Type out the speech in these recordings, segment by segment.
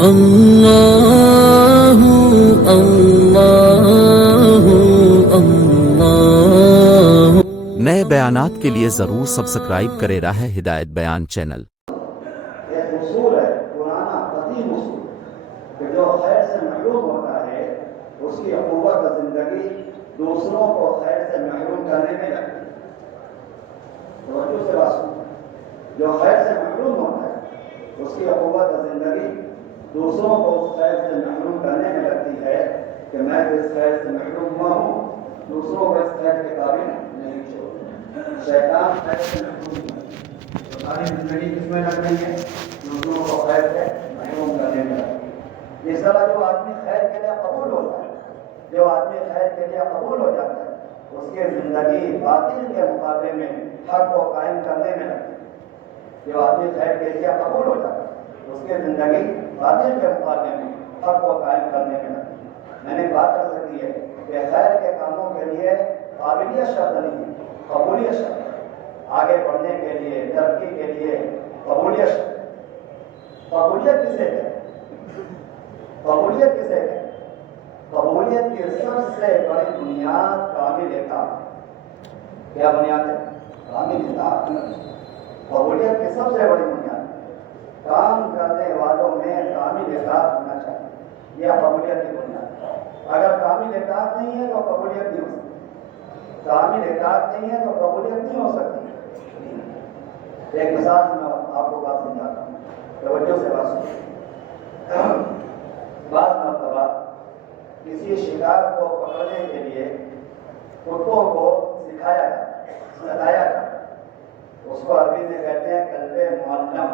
اللہ اللہ اللہ۔ نئے بیانات کے لیے ضرور سبسکرائب کرے راہ ہدایت بیان چینل۔ ایک اصول ہے پرانا قدیم اصول کہ جو خیر سے محروم ہوتا ہے اس کی قوت زندگی دوسروں کو خیر سے محروم کرنے میں لگتی ہے۔ توجہ سے بات سنو، جو خیر سے محروم ہوتا ہے اس کی قوت زندگی دوسروں کو اس خیر سے محروم کرنے میں لگتی ہے کہ میں اس خیر سے محروم ہوا ہوں، دوسروں کو اس خیر کے قابل نہیں چھوڑوں۔ شیطان خیر سے محروم ہے، ساری زندگی کس میں لگ رہی ہے؟ دوسروں کو خیر سے محروم کرنے میں لگتی ہے۔ اس طرح جو آدمی خیر کے لیے قبول ہوتا ہے، جو آدمی خیر کے لیے قبول ہو جاتا ہے، اس کی زندگی باطل کے مقابلے میں حق کو قائم کرنے میں لگتی ہے۔ جو آدمی خیر کے لیے قبول ہو جاتا ہے اس کی زندگی باطل کے مقابلے میں حق کو قائم کرنے میں لگتی ہے۔ میں نے بات کر سکی ہے کہ خیر کے کاموں کے لیے قابلیت شرط نہیں ہے، قبولیت شرط ہے۔ آگے بڑھنے کے لیے، ترقی کے لیے قبولیت شرط ہے۔ قبولیت کسے ہے؟ قبولیت کسے ہے؟ قبولیت کی سب سے بڑی بنیاد کامل اطاعت۔ کیا بنیاد ہے؟ کامل اطاعت۔ قبولیت کی سب سے بڑی بنیاد کام کرنے والوں میں کامل اطاعت ہونا چاہیے، یہ قبولیت کی بنیاد ہے۔ اگر کامل اطاعت نہیں ہے تو قبولیت نہیں ہو سکتی، کامل اطاعت نہیں ہے تو قبولیت نہیں ہو سکتی۔ ایک مثال میں آپ کو بات سمجھاتا ہوں، توجہ سے بات سنیں۔ بعض مرتبہ کسی شکار کو پکڑنے کے لیے کتوں کو سکھایا جاتا، بتایا جاتا، اس کو عربی میں کہتے ہیں کلب معلم۔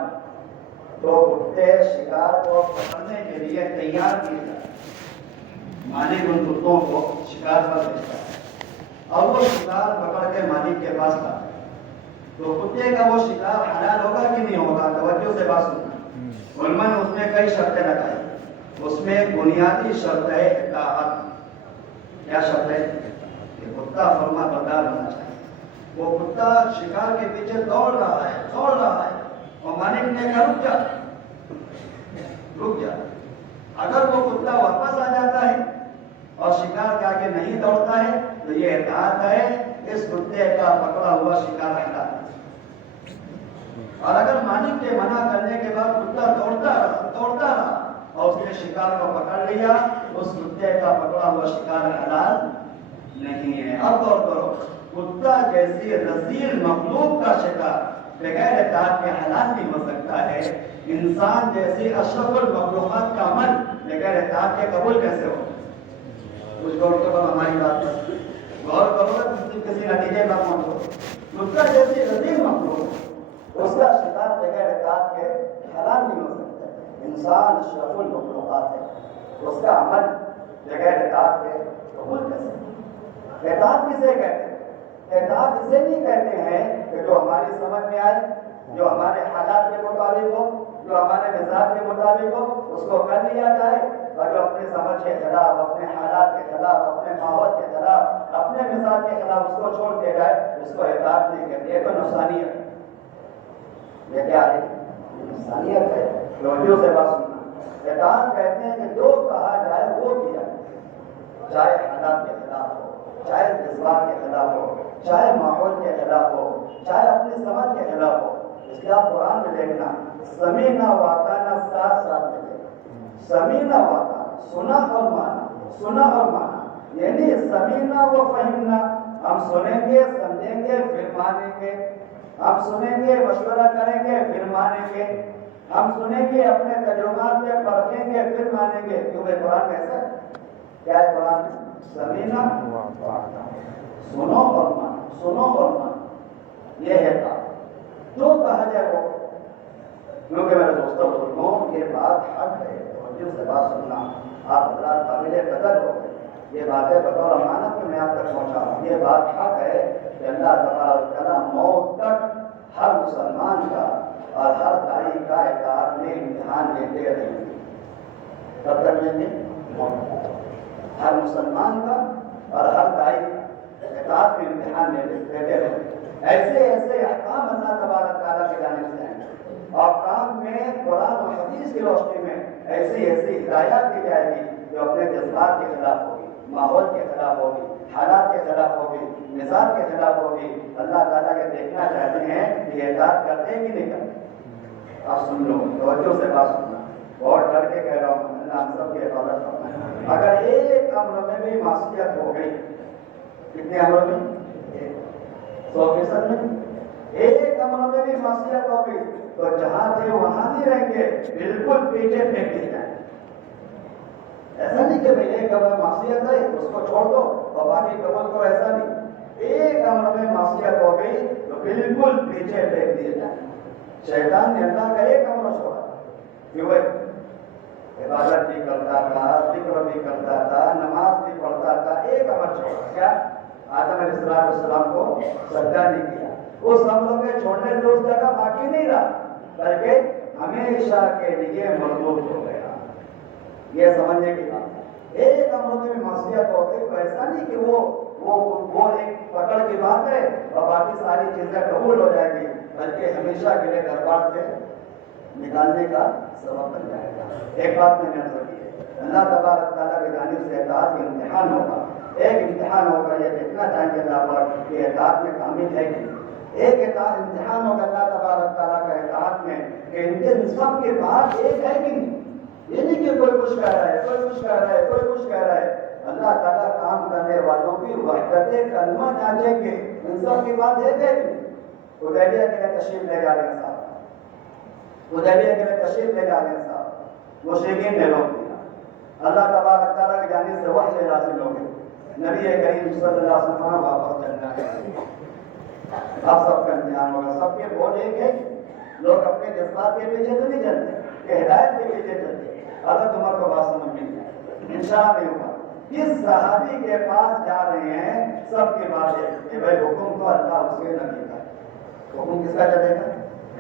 تو کتے شکار کو پکڑنے کے لیے تیار کیے جاتے، مالک ان کتوں کو شکار پر بھیجتا ہے اور وہ شکار پکڑ کے مالک کے پاس لاتا ہے۔ تو کتے کا وہ شکار حلال ہوگا کہ نہیں ہوگا؟ توجہ سے بات سننا۔ علماء نے اس میں کئی شرطیں لگائی، اس میں ایک بنیادی شرط ہے اطاعت۔ کیا شرط ہے؟ کہ کتا فرما بردار ہونا چاہیے۔ وہ کتا شکار کے پیچھے دوڑ رہا ہے اور مالک نے کہا رک جا۔ اگر وہ کتا واپس آ جاتا ہے اور شکار کے آگے نہیں دوڑتا ہے تو یہ اطاعت ہے، اس کتے کا پکڑا ہوا شکار حلال ہے۔ اور اگر مالک کے منع کرنے کے بعد کتا دوڑتا رہا اور اس نے شکار کو پکڑ لیا، اس کتے کا پکڑا ہوا شکار حلال نہیں ہے۔ اب غور کرو، کتا جیسی رذیل مخلوق کا شکار بغیر اطاعت کے حلال نہیں ہو سکتا ہے، انسان جیسی اشرف المخلوقات کا عمل بغیر اطاعت کے قبول کیسے ہو؟ کچھ غور کرو ہماری بات پر، غور کرو، کسی نتیجے پر پہنچو۔ کتا جیسی رذیل مخلوق، اس کا شکار بغیر اطاعت کے حلال نہیں ہو سکتا۔ انسان اشرف المخلوقات ہے، اس کا عمل بغیر اطاعت کے قبول کیسے؟ اطاعت کسے کہتے ہیں؟ اطاعت اسے نہیں کہتے ہیں کہ جو ہماری سمجھ میں آئے، جو ہمارے حالات کے مطابق ہو، جو ہمارے مزاج کے مطابق ہو، اس کو کر لیا جائے، اور جو اپنے سمجھ کے خلاف، اپنے حالات کے خلاف، اپنے ماحول کے خلاف، اپنے مزاج کے خلاف اس کو چھوڑ دیا جائے، اس کو اطاعت نہیں کہتے۔ یہ تو نفسانیت ہے۔ یہ کیا ہے؟ نفسانیت ہے۔ توجہ سے بات سننا۔ اطاعت کہتے ہیں کہ جو کہا جائے وہ کیا جائے، چاہے حالات کے خلاف ہو، چاہے جذبات کے خلاف ہو، چاہے ماحول کے خلاف ہو، چاہے اپنی سمجھ کے خلاف ہو۔ اس لیے آپ قرآن میں دیکھنا، سمینا واطعنا ساتھ دیکھیں، سمینا واطعنا، سنا اور مانا، سنا اور مانا، یعنی سمینا و فہمنا، ہم سنیں گے، سمجھیں گے، پھر مانیں گے، ہم سنیں گے، مشورہ کریں گے، پھر مانیں گے، ہم سنیں گے، اپنے تجربات میں پرکھیں گے، پھر مانیں گے۔ کیونکہ قرآن میں ایسا ہے، کیا ہے قرآن میں؟ سمینا واطعنا، سنو اور مانو، سنو اور مانو، یہ ہے بات، جو کہا جائے وہ۔ کیونکہ میرے دوستوں بزرگوں، یہ بات حق ہے، توجہ سے بات سننا۔ آپ حضرات قابل قدر ہو، یہ باتیں بطور امانت میں آپ تک پہنچا ہوں۔ یہ بات حق ہے کہ اللہ تبارک و تعالیٰ موت تک ہر مسلمان کا اور ہر داعی کا اطاعت میں امتحان لیتے رہیں گے۔ کب تک لیں گے؟ ہر مسلمان کا اور ہر داعی اطاعت میں امتحان لیتے رہیں۔ ایسے احکام اللہ تبارک تعالیٰ کی جانب سے ہیں، اور کام میں قرآن و حدیث کی روشنی میں ایسی ایسی ہدایات دی جائے گی جو اپنے جذبات کے خلاف ہوگی، ماحول کے خلاف ہوگی، حالات کے خلاف ہوگی، مزاج کے خلاف ہوگی۔ اللہ تعالیٰ یہ دیکھنا چاہتے ہیں کہ یہ اطاعت کرتے ہیں کہ نہیں کرتے۔ آپ سن لو، توجہ سے بات سننا، بہت ڈر کے کہہ رہا ہوں، اللہ ہم سب کی حفاظت کرنا۔ اگر ایک امر میں بھی معصیت ہو گئی، کتنے امر میں؟ 100% میں ایک امر میں بھی معصیت ہو گئی تو جہاں تھے وہاں نہیں رہیں گے، بالکل پیچھے پھینک دیے جائیں۔ ایسا نہیں کہ بھئی ایک امر معصیت ہے اس کو چھوڑ دو اور باقی قبول کرو، ایسا نہیں۔ ایک امر میں معصیت ہو گئی تو بالکل پیچھے پھینک دیے جائیں۔ شیطان نے اللہ کا ایک امر چھوڑا کہ وہ عبادت بھی کرتا تھا، ذکر بھی کرتا تھا، نماز بھی پڑھتا تھا، ایک امر چھوڑا، کیا؟ آدم علیہ السلام کو سجدہ نہیں کیا۔ اس امر کے چھوڑنے سے اس جگہ باقی نہیں رہا بلکہ ہمیشہ کے لیے مردود ہو گیا۔ یہ سمجھنے کی بات ہے۔ ایک امر میں معصیت ہو گئی تو ایسا نہیں کہ وہ ایک پکڑ کی بات ہے اور باقی ساری چیزیں قبول ہو جائے گی، بلکہ ہمیشہ کے لیے دربار سے نکالنے کا سبب بن جائے گا۔ ایک بات میں نے عرض کی ہے، اللہ تبارک تعالیٰ کی جانب سے اطاعت کا امتحان ہوگا۔ ایک امتحان ہوگا، یہ دیکھنا چاہیں گے اللہ پر کہ اطاعت میں کامل ہے کہ ایک امتحان ہوگا اللہ تبارک تعالیٰ کا اطاعت میں کہ ان سب کے بعد ایک ہے کہ نہیں۔ یہ نہیں کہ کوئی کچھ کہہ رہا ہے، کوئی کچھ کہہ رہا ہے، کوئی کچھ کہہ رہا ہے۔ اللہ تعالیٰ کام کرنے والوں کی وحدت کلمہ جانچیں گے، ان سب کی بات ایک ہے کہ نہیں۔ حدیبیہ کے لیے تشریف لے جا رہے ہیں صاحب، حدیبیہ کے لیے تشریف لے جا رہے ہیں صاحب، مشرکین نے روک دیا۔ اللہ تبارک تعالیٰ کی جانب سے وحی نازل ہو گئی، نبی کریم صلی اللہ علیہ وسلم واپس چلنا ہے۔ اب سب کا امتحان ہوگا، سب کے بول ایک ہے، لوگ اپنے جذبات کے پیچھے تو نہیں چلتے کہ ہدایت کے پیچھے چلتے۔ حضرت عمر کو بات سمجھ میں نہیں انشاءاللہ نہیں ہوگا۔ کس صحابی کے پاس جا رہے ہیں، سب کی بات ہے کہ بھائی حکم تو اللہ اس کے نبی کا ہے، حکم کس کا چلے گا؟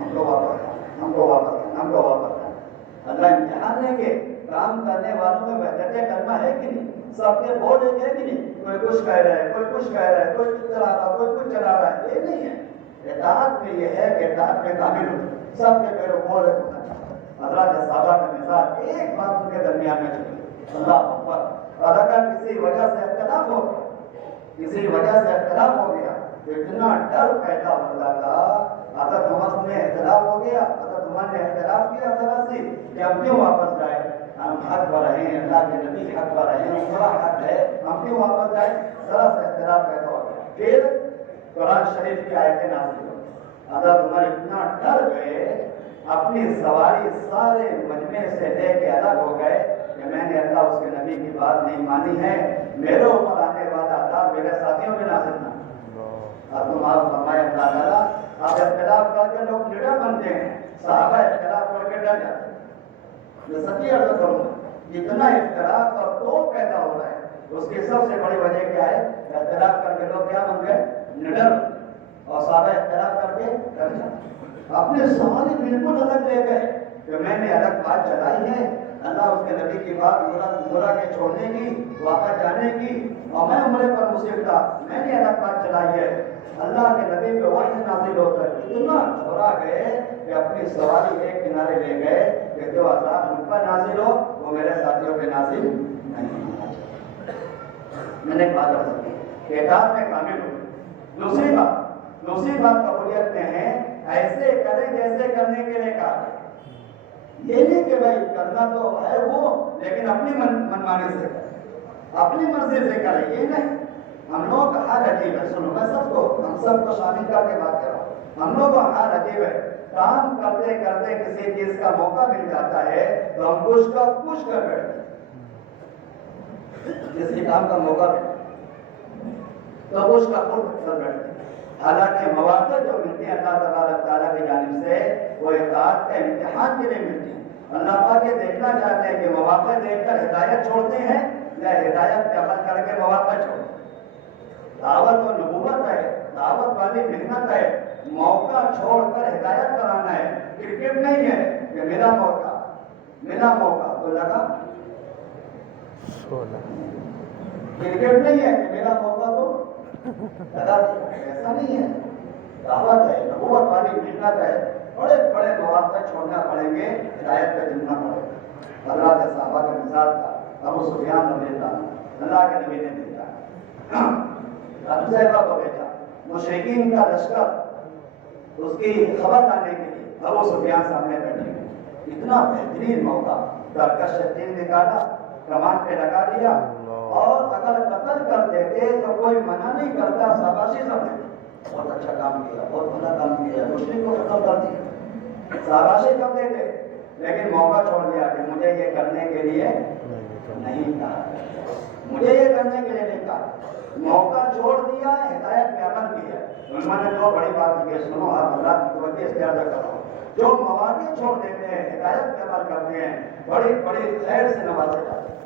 ہم کو واپس، ہم کو واپس، ہم کو واپس۔ اللہ امتحان لیں گے، کام کرنے والوں میں وحدت کلمہ ہے کہ نہیں، سب کے بول ایک ہے کہ نہیں۔ کوئی کچھ کہہ رہا ہے، کوئی کچھ کہہ رہا ہے، کوئی کچھ چلا رہا ہے، کوئی کچھ چلا رہا ہے، یہ نہیں ہے۔ اطاعت میں یہ ہے کہ اطاعت میں کامل ہو، سب کے پیرو بول رہے ہونا چاہیے۔ حضرات صحابہ کا مثال ایک بات ان کے درمیان میں چلی، اللہ اکبر، اور اگر کسی وجہ سے اختلاف ہو گیا، کسی وجہ سے اختلاف ہو گیا تو اتنا ڈر پیدا ہوتا تھا۔ حضرت عمر میں اختلاف ہو گیا، حضرت عمر نے اختلاف کیا ذرا سی کہ ہم کیوں واپس جائیں، ہم حق پر رہے ہیں، اللہ کے نبی حق پر رہے ہیں، ہمارا حق ہے، ہم کیوں واپس جائیں، ذرا سے اختلاف پیدا ہو گیا۔ پھر قرآن شریف کی آیتیں نازل ہوئی، حضرت عمر اتنا ڈر گئے، اپنی سواری سارے مجمع سے لے کے الگ ہو گئے کہ میں نے اللہ اس کے نبی کی بات نہیں مانی ہے، میرے اوپر آنے والا عذاب میرے ساتھیوں میں نازل نہ۔ اب تم آپ فرمائے اللہ تعالیٰ، آپ اختلاف کر کے لوگ لیڈر بنتے ہیں، صحابہ اختلاف کر کے ڈر جاتے ہیں۔ میں سچی عرض کروں گا، جتنا اختلاف اور توڑ پیدا ہو رہا ہے اس کی سب سے بڑی وجہ کیا ہے؟ اختلاف کر کے لوگ کیا بن گئے؟ لیڈر، اور صحابہ اختلاف کر کے ڈر جاتے۔ اپنے سوال بالکل الگ لے گئے کہ میں نے الگ بات چلائی ہے، اللہ اس کے نبی کی بات برا کے چھوڑنے کی، واپس جانے کی، اور میں عمرے پر مصیب تھا، میں نے الگ بات چلائی ہے۔ اللہ کے نبی پہ وحی نازل ہو کر اتنا گھبرا گئے کہ اپنی سواری ایک کنارے لے گئے کہ جو عذاب مجھ پر نازل ہو وہ میرے ساتھیوں پہ نازل نہیں ہونا چاہیے۔ میں نے ایک بات عرض کی کہ اطاعت میں کامل ہو۔ دوسری بات قبولیت میں ہے، ایسے کریں جیسے کرنے کے لیے کہا ہے۔ یہ نہیں کہ بھائی کرنا تو ہے وہ لیکن اپنی منمانی سے کریں، اپنی مرضی سے کریں، یہ نہیں۔ ہم لوگ کا حال عجیب ہے، سنو میں ہم سب کو شامل کر کے بات کر رہا ہوں۔ ہم لوگ کا حال عجیب ہے، کام کرتے کرتے کسی چیز کا موقع مل جاتا ہے تو ہم کچھ کر بیٹھتے ہیں۔ کسی کام کا موقع ملتا تو کچھ کر بیٹھتے ہیں، حالانکہ مواقع جو ملتی ہیں اللہ تبارک تعالیٰ کی جانب سے وہ اطاعت کا امتحان کے لیے ملتی ہیں۔ اللہ پاک یہ دیکھنا چاہتے ہیں کہ مواقع دیکھ کر ہدایت چھوڑتے ہیں یا ہدایت پہ عمل کر کے مواقع چھوڑتے ہیں۔ دعوت و نبوت ہے، دعوت والی محنت ہے، موقع چھوڑ کر ہدایت کرانا ہے۔ کرکٹ نہیں ہے کہ ملا موقع تو لگا، کرکٹ نہیں ہے کہ میرا موقع تو لگا، ایسا نہیں ہے۔ دعوت ہے، نبوت والی محنت ہے، بڑے بڑے مواقع چھوڑنا پڑیں گے، ہدایت پہ چلنا پڑے گا۔ حضرات صحابہ کا مثال تھا ابو سفیان رضی اللہ عنہ، اللہ کے نبی نے بھیجا، ابو ذیفہ کو بھیجا، مشرکین کا لشکر اس کی خبر لانے کے لیے ابو سفیان سامنے بیٹھے ہوئے، اتنا بہترین موقع، درکش تیر نکالا، کمان پہ لگا دیا، اور اگر قتل کر دیتے تو کوئی منع نہیں کرتا، شاباشی سمجھتے، بہت اچھا کام کیا، بہت بڑا کام کیا، مشرک کو قتل کر دیا، شاباشی کر دیتے، لیکن موقع چھوڑ دیا کہ مجھے یہ کرنے کے لیے نہیں کہا، مجھے یہ کرنے کے لیے نہیں کہا، موقع چھوڑ دیا، ہدایت پہ عمل کیا۔ علماء نے دو بڑی بات کی، سنو آپ حضرات متوجہ استعارہ کر رہا ہوں، جو مواقع چھوڑ دیتے ہیں، ہدایت پہ عمل کرتے ہیں، بڑی بڑی خیر سے نوازے جاتے ہیں۔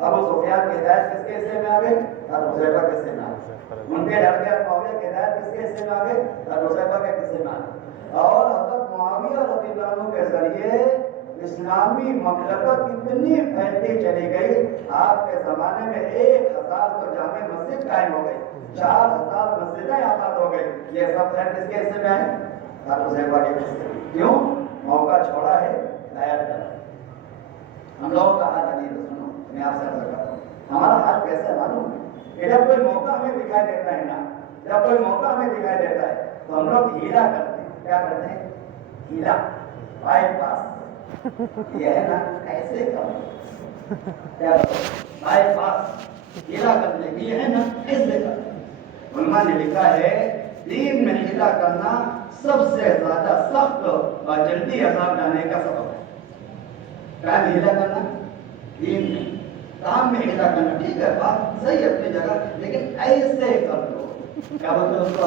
ابو سفیان کی ہدایت کس کے حصے میں آ گئی؟ ابو حذیفہ کے حصے میں آ گئی۔ ان کے لڑکے معاویہ کی ہدایت کس کے حصے میں آ گئی؟ ابو حذیفہ کے حصے میں آ گئی۔ اور حضرت معاویہ رضی اللہ عنہ کے ذریعے اسلامی مملکت اتنی پھیلتی چلی گئی، آپ کے زمانے میں 1000 تو جامع مسجد قائم ہو گئی، 4000 مسجدیں آباد ہو گئی، یہ سب خیر کس کے حصے میں آئے؟ ابو حذیفہ کے حصے میں۔ کیوں؟ موقع چھوڑا ہے، ہدایت کرا۔ ہم لوگوں کا حال عجیب ہے، سنو میں آپ سے عرض کرتا ہوں، ہمارا حال کیسا ہے معلوم ہے کہ جب کوئی موقع ہمیں دکھائی دیتا ہے نا، جب کوئی موقع ہمیں دکھائی دیتا ہے تو ہم لوگ ہیلا کرتے ہیں۔ کیا کرتے ہیں؟ ہیلا، بائی پاس، یہ ہے نا ایسے کرو، کیا کرو؟ بائی پاس، ہیلا کرنے کی یہ ہے نا ایسے کرو۔ علماء نے لکھا ہے دین میں ہیلا کرنا سب سے زیادہ سخت اور جلدی عذاب لانے کا سبب ہے۔ کیا ہیلا کرنا؟ دین میں، کام میں ہیلا کرنا، ٹھیک ہے بات صحیح ہے اپنی جگہ، لیکن ایسے کر دو، کیا بولتے ہیں اس کو؟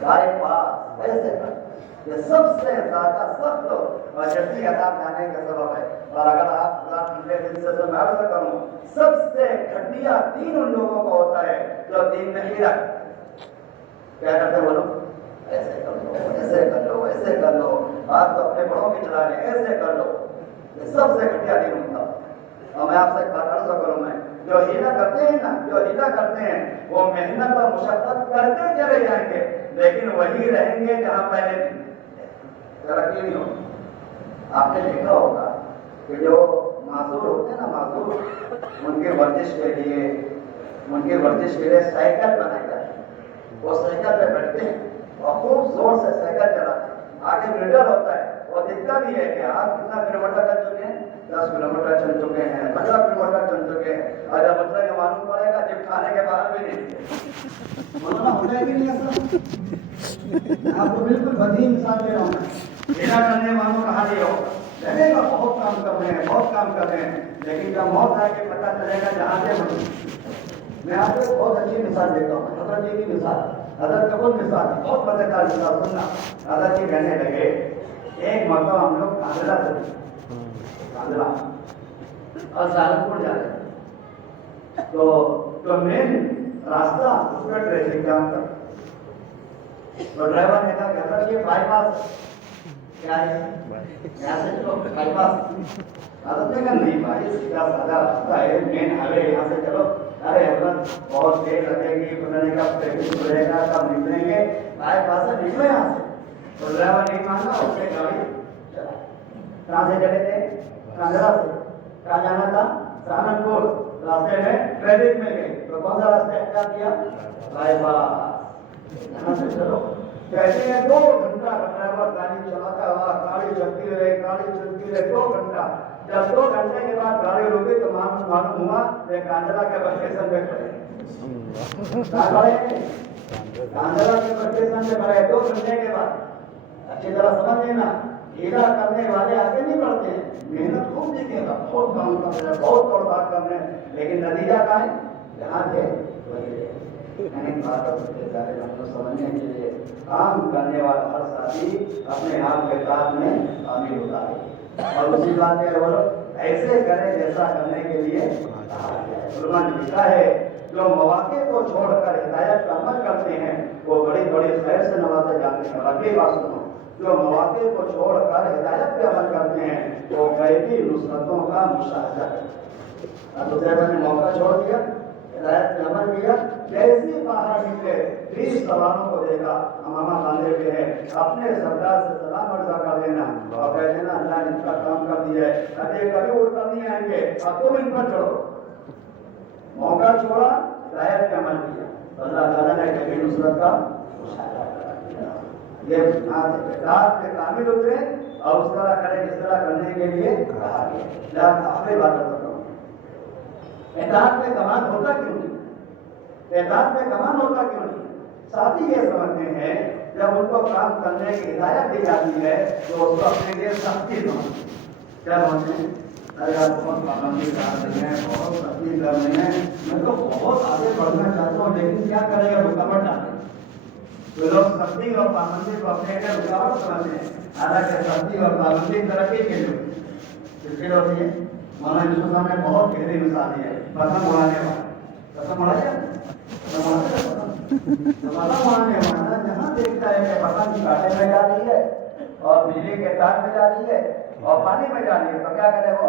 بائی پاس، ایسے کر دو، یہ سب سے زیادہ سخت اور جلدی عذاب لانے کا سبب ہے۔ اور اگر آپ حضرات مجھے دل سے میں عرض کروں، سب سے گھٹیا دین ان لوگوں کو ہوتا ہے جو دین میں ہیلا، کیا کرتے بولو؟ ایسے کر لو، ایسے کر لو، ایسے کر لو، آپ تو اپنے بڑوں کی چلا رہے ہیں، ایسے کر لو، یہ سب سے گھٹیا دین ہوتا ہے۔ اور میں آپ سے ایک بات عرض کروں، میں جو ہیلا کرتے ہیں نا، جو ہیلا کرتے ہیں وہ محنت اور مشقت کرتے چلے جائیں گے، لیکن وہی رہیں گے جہاں پہلے تھے، ترقی نہیں ہوگی۔ آپ نے دیکھا ہوگا کہ جو معذور ہوتے ہیں نا، معذور، ان کی ورزش کے لیے سائیکل بنائی جاتی ہے، وہ سائیکل پہ بیٹھتے ہیں اور خوب زور سے سائیکل چلاتے ہیں، آگے میڈل ہوتا ہے، اور دکھتا بھی ہے کہ آپ کتنا کلومیٹر چل چکے ہیں، 10 کلومیٹر چل چکے ہیں، 15 کلومیٹر چل چکے ہیں، اور جب مطلب کہ معلوم پڑے گا جب کھانے کے بعد بھی نہیں بولنا ہوتا ہے کہ نہیں ایسا؟ آپ کو بالکل بدی مثال دے رہا ہوں، ہیلا کرنے والوں کا حال یہ ہوگا، لگے گا بہت کام کر رہے ہیں، بہت کام کر رہے ہیں، لیکن جب موت آئے کے پتہ چلے گا جہاں سے میں آپ کو ایک بہت اچھی مثال دیتا ہوں، حضرت جی کی مثال، حضرت کا بہت مثال، بہت مزیدار مثال سننا۔ حضرت جی کہنے لگے ایک مرتبہ ہم لوگ کاندھلا سے، کاندھلا اور سہارنپور جا رہے ہیں، تو مین راستہ اس کا ٹریفک جام تھا، تو ڈرائیور نے کہا کہ حضرت یہ بائی پاس کیا ہے، یہاں سے چلو بائی پاس۔ حضرت نے کہا نہیں بھائی سیدھا سادہ راستہ ہے، مین ہائی وے، یہاں سے چلو۔ ارے حضرت بہت دیر لگے گی، انہوں نے کہا ٹریفک کھلے گا تب نکلیں گے، بائی پاس سے نکلو یہاں سے۔ تو ڈرائیور نہیں مانگا، اس نے گاڑی چلا۔ کہاں سے چلے تھے؟ کاندھلا سے۔ کہاں جانا تھا؟ سہارنپور۔ راستے میں ٹریفک میں گئے تو کون سا راستہ اختیار کیا؟ بائی پاس، یہاں سے چلو۔ کہتے ہیں 2 گھنٹہ ڈرائیور گاڑی چلاتا ہوا، گاڑی چلتی رہے، گاڑی چلتی رہے 2 گھنٹہ۔ جب 2 گھنٹے کے بعد گاڑی رکی تو معلوم ہوا کہ کاندھلا کے بس اسٹیشن پہ کھڑے ہیں۔ کاندھلا کے بس اسٹیشن پہ کھڑے 2 گھنٹے کے بعد۔ اچھی طرح سمجھ لینا، ہیلا کرنے والے آگے نہیں بڑھتے ہیں، محنت خوب دکھے گا، بہت کام کر رہے ہیں، بہت توڑ پھاڑ کر رہے ہیں، لیکن نتیجہ کیا ہے؟ جہاں تھے وہی رہے۔ میں نے بات ہم کو سمجھنے کے لیے کام کرنے والا ہر ساتھی اپنے آپ کے کام میں شامل ہوتا ہے، اور اسی بات ہے وہ ایسے کرے جیسا کرنے کے لیے علماء نے لکھا ہے جو مواقع کو چھوڑ کر ہدایت کا عمل کرتے ہیں وہ بڑی بڑی خیر سے نوازے جاتے ہیں۔ اور اگلی بات سنو، جو مواقع کو چھوڑ کر ہدایت پہ عمل کرتے ہیں وہ غیبی نصرتوں کا مشاہدہ کرتے ہیں۔ ابو حذیفہ نے موقع چھوڑ دیا، ہدایت پہ عمل کیا. جیسے باہر نکلے 20 سواروں کو دیکھا امامہ باندھے ہوئے ہیں, اپنے سردار سے سلام عرض کر دینا اور کہہ دینا اللہ نے ان کا کام کر دیا ہے, اب یہ کبھی اڑ کر نہیں آئیں گے, اب تم ان پر چڑھو. موقع چھوڑا, ہدایت پہ عمل کیا, اللہ تعالیٰ نے کبھی نصرت کا مشاہدہ کرا دیا. یہ رات پہ کامل اترے اور اس طرح کرے جس طرح کرنے کے لیے کہا گیا. آخری بات بتا رہا ہوں, اطاعت میں کمال ہوتا کیوں نہیں؟ اطاعت میں کمال ہوتا کیوں نہیں؟ ساتھی یہ سمجھتے ہیں جب ان کو کام کرنے کی ہدایت دی جاتی ہے تو اس کو اپنے لیے سختی سمجھتے ہیں. کیا سمجھتے ہیں؟ ارے آپ بہت پابندی کر رہے ہیں, بہت سختی کر رہے ہیں, میں تو بہت آگے بڑھنا چاہتا ہوں, لیکن کیا کرے گا, رکاوٹ ڈالیں. تو لوگ سختی اور پابندی کو اپنے لیے رکاوٹ سمجھتے ہیں, حالانکہ سختی اور پابندی ترقی کے لیے ہوتی ہے. مولانا یوسف صاحب نے بہت گہری مثال دی ہے, پتنگ اڑانے والا. پتنگ اڑایا, پتنگ اڑانے والا جہاں دیکھتا ہے کہ پتنگ کاٹے میں جا رہی ہے اور بجلی کے تار میں جا رہی ہے اور پانی میں جا رہی ہے, تو کیا کرے وہ؟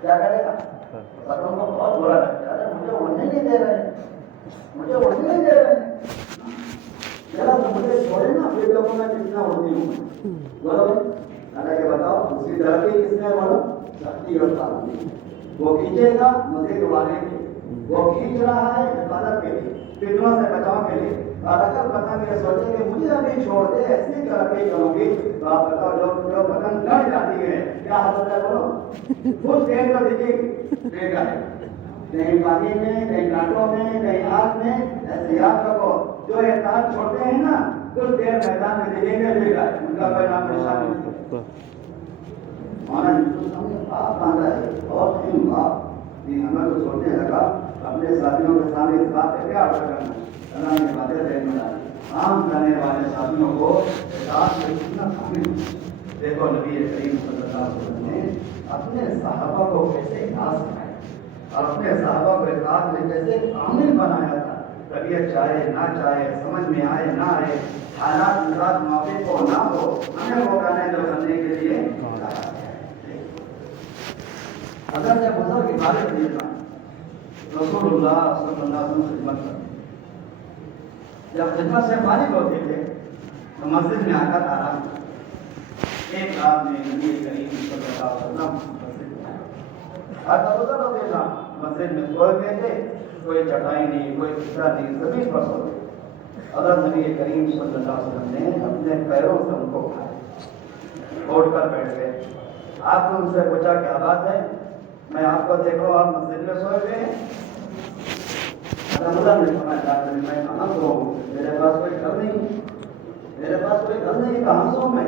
کیا کرے گا؟ پتنگ کو بہت برا لگتا ہے, مجھے اڑنے نہیں دے رہے ہیں, مجھے اڑنے نہیں دے رہے ہیں, ذرا تو مجھے چھوڑے نا, پھر لوگوں میں کتنا اڑتی ہوں. بولو حالانکہ بتاؤ اس کی ترقی کس نے بولو؟ سختی اور پابندی. وہ کھینچے گا مزید اڑانے کے, وہ کھینچ رہا ہے حفاظت کے لیے, فتنوں سے بچاؤ کے لیے. اور اگر پتنگ یہ سوچے کہ مجھے ابھی چھوڑ دے, ایسی ترقی کروں گی, تو آپ بتاؤ جو پتنگ لڑ جاتی ہے کیا حالت ہے بولو؟ خود دیر تو دیکھیے بے گا ہے, کہیں پانی میں, کہیں کانٹوں میں, کہیں آگ میں. ایسے یاد رکھو جو احتیاط چھوڑتے ہیں نا کچھ دیر میدان میں دیکھیں گے بے گا ہے, ان کا کوئی نام نشان نہیں. مولانا یوسف صاحب نے آپ باندھا ہے, بہت ہم آپ ہمیں تو سوچنے لگا اپنے ساتھیوں کے سامنے اس بات پہ کیا عرض کرنا. اللہ نے باتیں ذہن میں ڈالی, عام کرنے والے ساتھیوں کو اطاعت میں کتنا کامل. دیکھو نبی کریم صلی اللہ علیہ وسلم نے اپنے صحابہ کو کیسے اطاعت سکھایا اور اپنے صحابہ کو اطاعت میں کیسے کامل بنایا تھا. طبیعت چاہے نہ چاہے, سمجھ میں آئے نہ آئے, حالات مزاج موقع کو نہ ہو, ہمیں وہ کرنے جو کرنے کے لیے اگر سے بزرگ عبادت نہیں تھا. رسول اللہ صلی اللہ علیہ وسلم خدمت کرتے, جب خدمت سے فارغ ہوتے تھے تو مسجد میں آ کر آرام کرتے. ایک رات میں نبی کریم صلی اللہ علیہ وسلم مسجد میں آئے, مسجد میں سوئے ہوئے تھے, کوئی چٹائی نہیں, کوئی بستر نہیں, زمین پر سو گئے. حضرت نبی کریم صلی اللہ علیہ وسلم نے اپنے پیروں سے ان کو اٹھایا, اٹھ کر بیٹھ گئے. آپ نے ان سے پوچھا کیا بات ہے, میں آپ کو دیکھ رہا ہوں آپ مسجد میں سوئے ہوئے ہیں. میں کہاں سوؤں, میرے پاس کوئی گھر نہیں, میرے پاس کوئی گھر نہیں, کہاں سوؤں میں.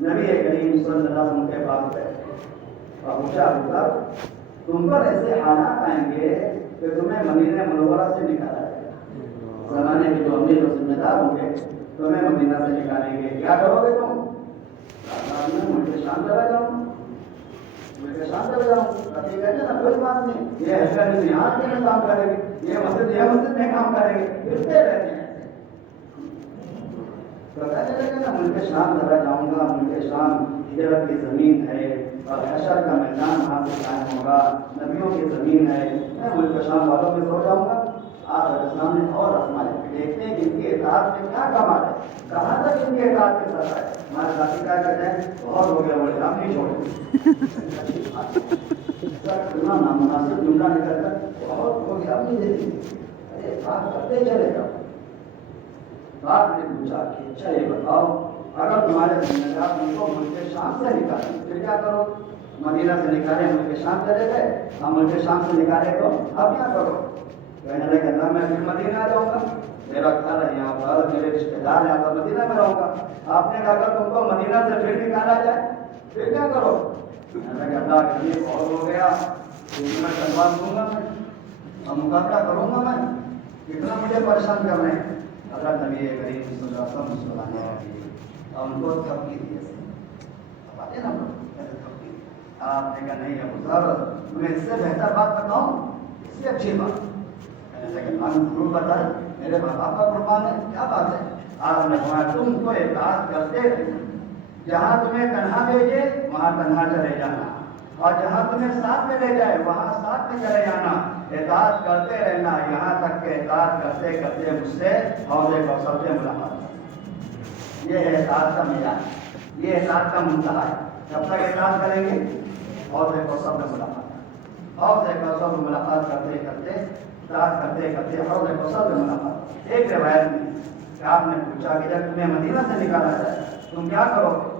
نبی کریم صلی اللہ علیہ وسلم کے پاس گئے اور پوچھا تم پر ایسے حالات آئیں گے کہ تمہیں مدینہ منورہ سے نکالا جائے گا. زمانے کے جو امیر اور ذمہ دار ہوں گے تمہیں مدینہ سے نکالیں گے, کیا کرو گے تم؟ میں ملک شام چلا جاؤں, ملک شام چلا جاؤں. کہتے نا کوئی بات نہیں, یہ یہاں کے میں کام کریں گے, یہ مسجد میں کام کریں گے, پھرتے رہتے ہیں. تو کہنے لگے نا ملک شام چلا جاؤں گا, ملک شام ہجرت کی زمین ہے اور حشر کا میدان وہاں سے قائم ہوگا, نبیوں کی زمین ہے, میں ملک شام والوں میں سو جاؤں گا. آپ اسلام نے اور آزمائے, دیکھتے ہیں ان کی اطاعت میں کیا کمال ہے, کہاں تک ان کی اطاعت کے ساتھ ہے. ہمارے ساتھی کیا کہتے ہیں, بہت ہو گیا, بولے ہم نہیں چھوڑیں. نامناسب جملہ نکل کر بہت ہو گیا, ہم نہیں دیکھیں. ارے بات کرتے چلے جاؤ. آپ نے پوچھا کہ اچھا یہ بتاؤ, اگر تمہارے ذمہ دار ان کو ملک شام سے نکالیں پھر کیا کرو؟ مدینہ سے نکالیں ملک شام چلے گئے, ہم ملک شام سے نکالے تو اب کیا کرو؟ کہنے لگے اللہ میں پھر مدینہ آ جاؤں گا, میرا گھر ہے یہاں پر, میرے رشتے دار یہاں پر, مدینہ میں رہوں گا. آپ نے کہا اگر تم کو مدینہ سے پھر نکالا جائے پھر کیا کرو؟ کہنے لگے اللہ کے لیے بہت ہو گیا, میں تلوار دوں گا, میں مقابلہ کروں گا, میں کتنا مجھے پریشان کر رہے ہیں. حضرت نبی کریم صلی اللہ علیہ وسلم اور ان کو تھپکی دی, باتیں نا آپ نے کہا نہیں ابو ذر, تمہیں اس سے بہتر بات بتاؤں, اس سے اچھی بات. لیکن ضرور بتائیں, میرے باپ کا قربان ہے, کیا بات ہے؟ آپ نے فرمایا تم کو اطاعت کرتے رہنا, جہاں تمہیں تنہا بھیجے وہاں تنہا چلے جانا, اور جہاں تمہیں ساتھ میں لے جائے وہاں ساتھ میں چلے جانا، اطاعت کرتے رہنا یہاں تک کہ اطاعت کرتے کرتے مجھ سے حوض کوثر سے ملاقات۔ یہ ہے اطاعت کا معیار، یہ اطاعت کا منتہا ہے۔ جب تک اطاعت کریں گے حوض کوثر میں ملاقات، حوض کوثر میں ملاقات کرتے کرتے اطاعت کرتے کرتے حوض کوثر میں ملاقات۔ ایک روایت میں کہ آپ نے پوچھا کہ جب تمہیں مدینہ سے نکالا جائے تم کیا کرو گے؟